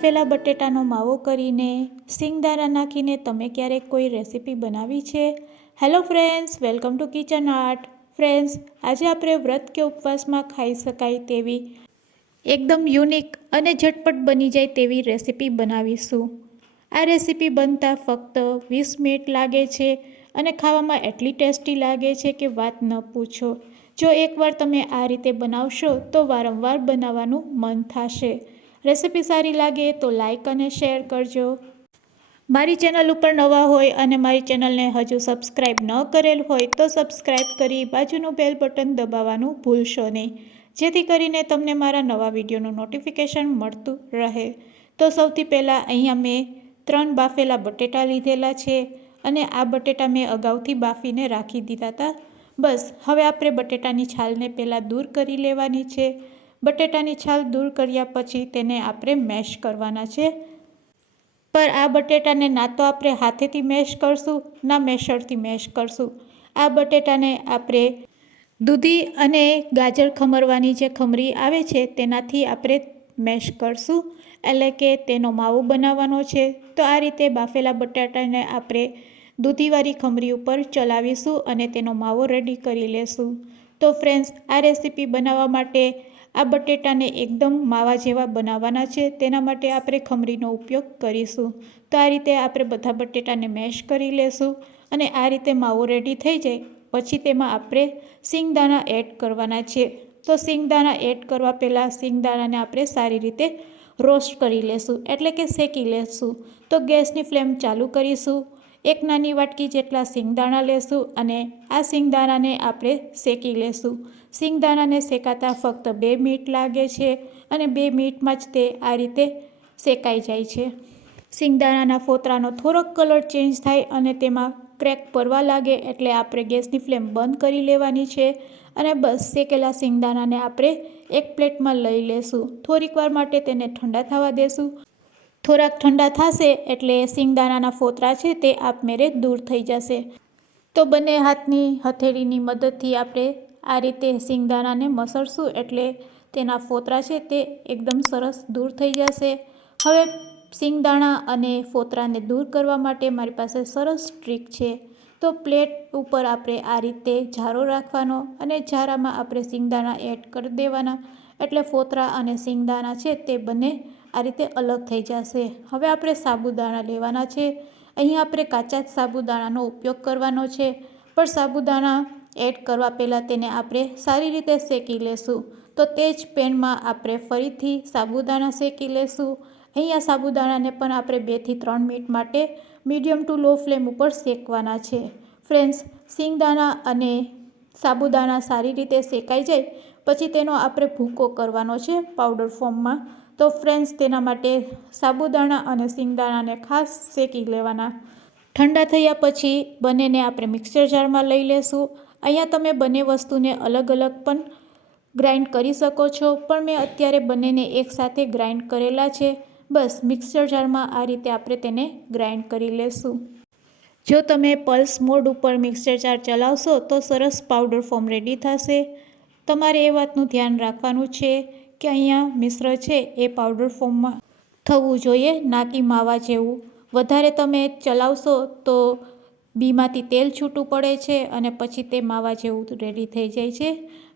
બાફેલા બટેટાનો માવો કરીને સિંગદાણા નાખીને તમે ક્યારેક કોઈ રેસીપી બનાવી છે? Hello friends, welcome to kitchen art. Friends, આજે આપણે વ્રત કે ઉપવાસમાં ખાઈ શકાય તેવી એકદમ યુનિક અને ઝટપટ બની જાય તેવી રેસીપી બનાવીશું. આ રેસીપી બનતા ફક્ત 20 મિનિટ લાગે છે અને ખાવામાં એટલી ટેસ્ટી લાગે છે કે વાત ન પૂછો. જો એકવાર તમે આ રીતે બનાવશો તો વારંવાર બનાવવાનું મન થશે. રેસીપી સારી લાગે તો લાઈક અને શેર કરજો. મારી ચેનલ ઉપર નવા હોય અને મારી ચેનલને હજુ સબસ્ક્રાઈબ ન કરેલ હોય તો સબસ્ક્રાઈબ કરી બાજુનું બેલ બટન દબાવવાનું ભૂલશો નહીં, જેથી કરીને તમને મારા નવા વિડીયોનું નોટિફિકેશન મળતું રહે. તો સૌથી પહેલાં અહીંયા મેં 3 બાફેલા બટેટા લીધેલા છે અને આ બટેટા મેં અગાઉથી બાફીને રાખી દીધા હતા. બસ હવે આપણે બટેટાની છાલને પહેલાં દૂર કરી લેવાની છે. બટેટાની છાલ દૂર કર્યા પછી તેને આપણે મેશ કરવાના છે. પર આ બટેટાને ના તો આપણે હાથેથી મેશ કરશું, ના મેશરથી મેશ કરશું. આ બટેટાને આપણે દૂધી અને ગાજર ખમરવાની જે ખમરી આવે છે તેનાથી આપણે મેશ કરશું, એટલે કે તેનો માવો બનાવવાનો છે. તો આ રીતે બાફેલા બટાટાને આપણે દૂધીવાળી ખમરી ઉપર ચલાવીશું અને તેનો માવો રેડી કરી લેશું. તો ફ્રેન્ડ્સ, આ રેસીપી બનાવવા માટે આ બટેટાને એકદમ માવા જેવા બનાવવાના છે, તેના માટે આપણે ખમરીનો ઉપયોગ કરીશું. તો આ રીતે આપણે બધા બટેટાને મેશ કરી લેશું અને આ રીતે માવો રેડી થઈ જાય પછી તેમાં આપણે સિંગદાણા એડ કરવાના છે. તો સિંગદાણા એડ કરવા પહેલાં સિંગદાણાને આપણે સારી રીતે રોસ્ટ કરી લેશું, એટલે કે શેકી લેશું. તો ગેસની ફ્લેમ ચાલુ કરીશું. 1 નાની વાટકી જેટલા સિંગદાણા લેશું અને આ સિંગદાણાને આપણે શેકી લેશું. સિંગદાણાને શેકાતા ફક્ત 2 મિનિટ લાગે છે અને 2 મિનિટમાં જ તે આ રીતે શેકાઈ જાય છે. સિંગદાણાના ફોતરાનો થોડોક કલર ચેન્જ થાય અને તેમાં ક્રેક પડવા લાગે એટલે આપણે ગેસની ફ્લેમ બંધ કરી લેવાની છે અને બસ શેકેલા સિંગદાણાને આપણે એક પ્લેટમાં લઈ લેશું. થોડીક વાર માટે તેને ઠંડા થવા દેશું. થોડાક ઠંડા થશે એટલે સિંગદાણાના ફોતરા છે તે આપમેળે દૂર થઈ જશે. તો બંને હાથની હથેળીની મદદથી આપણે આ રીતે સિંગદાણાને મસળશું એટલે તેના ફોતરા છે તે એકદમ સરસ દૂર થઈ જશે. હવે સિંગદાણા અને ફોતરાને દૂર કરવા માટે મારી પાસે સરસ ટ્રીક છે. તો પ્લેટ ઉપર આપણે આ રીતે જારો રાખવાનો અને જારામાં આપણે સિંગદાણા એડ કરી દેવાના, એટલે ફોતરા અને સિંગદાણા છે તે બંને આ રીતે અલગ થઈ જશે. હવે આપણે સાબુદાણા લેવાના છે. અહીં આપણે કાચા જ સાબુદાણાનો ઉપયોગ કરવાનો છે, પણ સાબુદાણા એડ કરવા પહેલાં તેને આપણે સારી રીતે શેકી લેશું. તો તે જ પેનમાં આપણે ફરીથી સાબુદાણા શેકી લેશું. અહીંયા સાબુદાણાને પણ આપણે 2 થી 3 મિનિટ માટે મીડિયમ ટુ લો ફ્લેમ ઉપર શેકવાના છે. ફ્રેન્ડ્સ, સિંગદાણા અને સાબુદાણા સારી રીતે શેકાઈ જાય પછી તેનો આપણે ભૂકો કરવાનો છે પાવડર ફોર્મમાં. તો ફ્રેન્ડ્સ, તેના માટે સાબુદાણા અને સિંગદાણાને ખાસ શેકી લેવાના. ઠંડા થયા પછી બંનેને આપણે મિક્સર જારમાં લઈ લેશું. અહીંયા તમે બંને વસ્તુને અલગ અલગ પણ ગ્રાઇન્ડ કરી શકો છો, પણ મેં અત્યારે બંનેને એકસાથે ગ્રાઇન્ડ કરેલા છે. બસ મિક્સર જારમાં આ રીતે આપણે તેને ગ્રાઇન્ડ કરી લેશું. જો તમે પલ્સ મોડ ઉપર મિક્સર જાર ચલાવશો તો સરસ પાવડર ફોર્મ રેડી થશે. તમારે એ વાતનું ધ્યાન રાખવાનું છે કે અહીંયા મિશ્ર છે એ પાવડર ફોર્મમાં થવું જોઈએ, ના કે માવા જેવું. વધારે તમે ચલાવશો તો બીમાંથી તેલ છૂટું પડે છે અને પછી તે માવા જેવું રેડી થઈ જાય છે.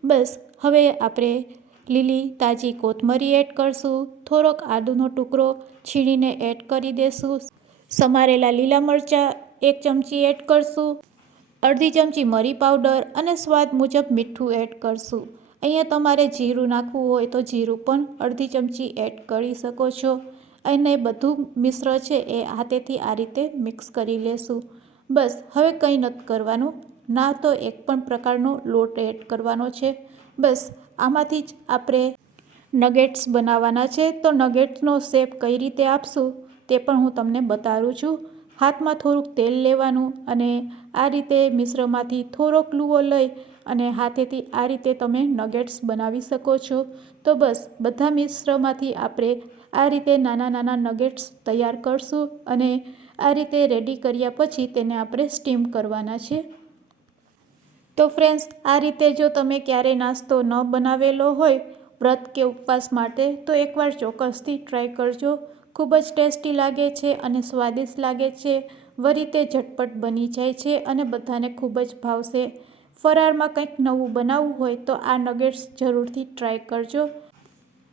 બસ હવે આપણે લીલી તાજી કોથમરી એડ કરશું. થોડોક આદુનો ટુકડો છીણીને એડ કરી દેશું. સમારેલા લીલા મરચાં 1 ચમચી એડ કરશું. અડધી ચમચી મરી પાવડર અને સ્વાદ મુજબ મીઠું એડ કરશું. અહીંયા તમારે જીરું નાખવું હોય તો જીરું પણ અડધી ચમચી એડ કરી શકો છો. અને બધું મિશ્ર છે એ હાથેથી આ રીતે મિક્સ કરી લેશું. બસ હવે કંઈ નથી કરવાનું, ના તો એક પણ પ્રકારનો લોટ એડ કરવાનો છે. બસ આમાંથી જ આપણે નગેટ્સ બનાવવાના છે. તો નગેટ્સનો શેપ કઈ રીતે આપશું તે પણ હું તમને બતાવું છું. હાથમાં થોડુંક તેલ લેવાનું અને આ રીતે મિશ્રમાંથી થોડોક લુઓ લઈ અને હાથેથી આ રીતે તમે નગેટ્સ બનાવી શકો છો. તો બસ બધા મિશ્રમાંથી આપણે આ રીતે નાના નાના નગેટ્સ તૈયાર કરશું અને આ રીતે રેડી કર્યા પછી તેને આપણે સ્ટીમ કરવાના છે. તો ફ્રેન્ડ્સ, આ રીતે જો તમે ક્યારેય નાસ્તો ન બનાવેલો હોય વ્રત કે ઉપવાસ માટે તો એકવાર ચોક્કસથી ટ્રાય કરજો. ખૂબ જ ટેસ્ટી લાગે છે અને સ્વાદિષ્ટ લાગે છે. વળી તે ઝટપટ બની જાય છે અને બધાને ખૂબ જ ભાવશે. ફરાળમાં કંઈક નવું બનાવવું હોય તો આ નગેટ્સ જરૂરથી ટ્રાય કરજો.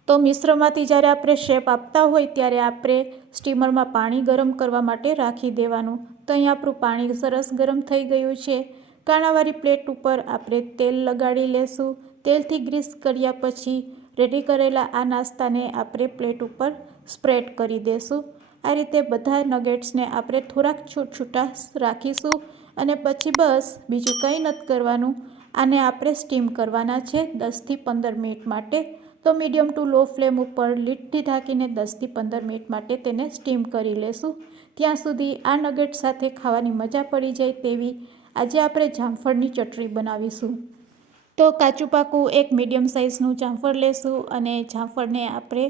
તો મિશ્રણમાંથી જ્યારે આપણે શેપ આપતા હોય ત્યારે આપણે સ્ટીમરમાં પાણી ગરમ કરવા માટે રાખી દેવાનું. તો અહીં આપણું પાણી સરસ ગરમ થઈ ગયું છે. કાણાવાળી પ્લેટ ઉપર આપણે તેલ લગાડી લેશું. તેલથી ગ્રીસ કર્યા પછી રેડી કરેલા આ નાસ્તાને આપણે પ્લેટ ઉપર સ્પ્રેડ કરી દેશું. આ રીતે બધા નગેટ્સને આપણે થોડાક છૂટા રાખીશું અને પછી બસ બીજું કંઈ નથી કરવાનું. આને આપણે સ્ટીમ કરવાના છે 10થી 15 મિનિટ માટે. તો મીડિયમ ટુ લો ફ્લેમ ઉપર લીડથી ઢાંકીને 10થી 15 મિનિટ માટે તેને સ્ટીમ કરી લેશું. ત્યાં સુધી આ નગેટ સાથે ખાવાની મજા પડી જાય તેવી આજે આપણે જામફળની ચટણી બનાવીશું. તો કાચું પાકું એક મીડિયમ સાઇઝનું જામફળ લેશું અને જામફળને આપણે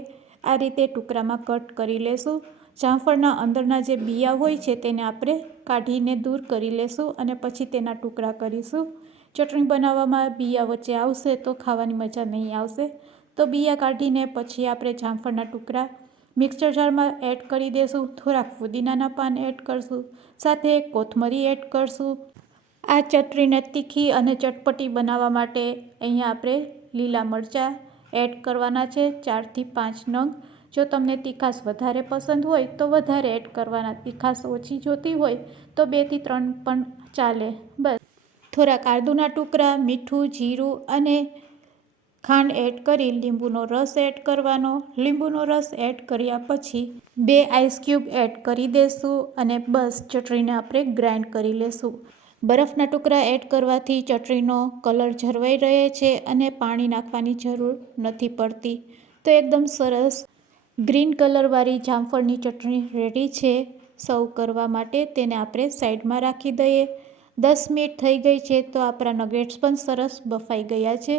આ રીતે ટુકડામાં કટ કરી લેશું. જામફળના અંદરના જે બિયા હોય છે તેને આપણે કાઢીને દૂર કરી લેશું અને પછી તેના ટુકડા કરીશું. ચટણી બનાવવામાં બિયા વચ્ચે આવશે તો ખાવાની મજા નહીં આવશે. તો બિયા કાઢીને પછી આપણે જામફળના ટુકડા મિક્સર જારમાં એડ કરી દઈશું. થોડાક ફુદીનાના પાન એડ કરશું, સાથે કોથમરી એડ કરશું. આ ચટણીને તીખી અને ચટપટી બનાવવા માટે અહીંયા આપણે લીલા મરચાં એડ કરવાના છે 4થી 5 નંગ. જો તમને તીખાશ વધારે પસંદ હોય તો વધારે એડ કરવાના. તીખાશ ઓછી જોતી હોય તો 2થી 3 પણ ચાલે. બસ થોડાક આદુના ટુકડા, મીઠું, જીરું અને ખાંડ એડ કરી લીંબુનો રસ એડ કરવાનો. લીંબુનો રસ એડ કર્યા પછી 2 આઈસ ક્યુબ એડ કરી દેશું અને બસ ચટણીને આપણે ગ્રાઇન્ડ કરી લેશું. બરફના ટુકડા એડ કરવાથી ચટણીનો કલર જળવાઈ રહે છે અને પાણી નાખવાની જરૂર નથી પડતી. તો એકદમ સરસ ગ્રીન કલરવાળી જામફળની ચટણી રેડી છે સર્વ કરવા માટે. તેને આપણે સાઈડમાં રાખી દઈએ. 10 મિનિટ થઈ ગઈ છે તો આપણા નગેટ્સ પણ સરસ બફાઈ ગયા છે.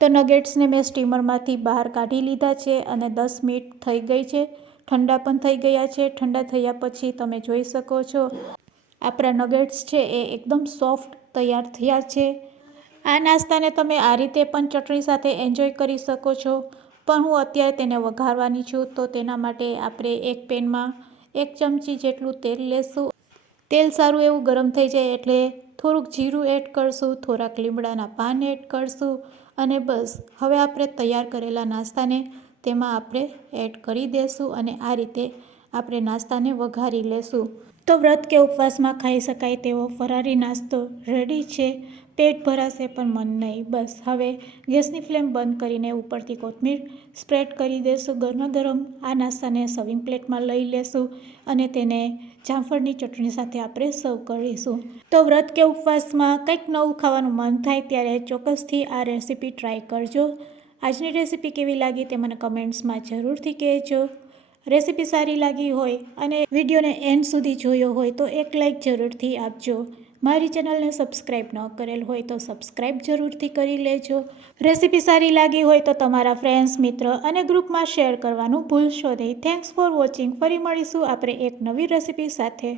તો નગેટ્સને મેં સ્ટીમરમાંથી બહાર કાઢી લીધા છે અને 10 મિનિટ થઈ ગઈ છે. ઠંડા પણ થઈ ગયા છે. ઠંડા થયા પછી તમે જોઈ શકો છો આપણા નગેટ્સ છે એ એકદમ સોફ્ટ તૈયાર થયા છે. આ નાસ્તાને તમે આ રીતે પણ ચટણી સાથે એન્જોય કરી શકો છો. પણ હું અત્યારે તેને વઘારવાની છું તો તેના માટે આપણે એક પેનમાં 1 ચમચી જેટલું તેલ લેશું. તેલ સારું એવું ગરમ થઈ જાય એટલે થોડુંક જીરું એડ કરશું, થોડાક લીમડાના પાન એડ કરશું અને બસ હવે આપણે તૈયાર કરેલા નાસ્તાને તેમાં આપણે એડ કરી દઈશું અને આ રીતે આપણે નાસ્તાને વઘારી લેશું. તો વ્રત કે ઉપવાસમાં ખાઈ શકાય તેવો ફરાળી નાસ્તો રેડી છે. પેટ ભરાશે પણ મન નહીં. બસ હવે ગેસની ફ્લેમ બંધ કરીને ઉપરથી કોથમીર સ્પ્રેડ કરી દેશું. ગરમા ગરમ આ નાસ્તાને સર્વિંગ પ્લેટમાં લઈ લેશું અને તેને જામફળની ચટણી સાથે આપણે સર્વ કરીશું. તો વ્રત કે ઉપવાસમાં કંઈક નવું ખાવાનું મન થાય ત્યારે ચોક્કસથી આ રેસીપી ટ્રાય કરજો. આજની રેસીપી કેવી લાગી તે મને કમેન્ટ્સમાં જરૂરથી કહેજો. રેસીપી સારી લાગી હોય અને વિડીયોને એન્ડ સુધી જોયો હોય તો એક લાઈક જરૂરથી આપજો. મારી ચેનલને સબસ્ક્રાઈબ ન કરેલ હોય તો સબસ્ક્રાઈબ જરૂરથી કરી લેજો. રેસીપી સારી લાગી હોય તો તમારા ફ્રેન્ડ્સ, મિત્ર અને ગ્રુપમાં શેર કરવાનું ભૂલશો નહીં. Thanks for watching. ફરી મળીશું આપણે એક નવી રેસીપી સાથે.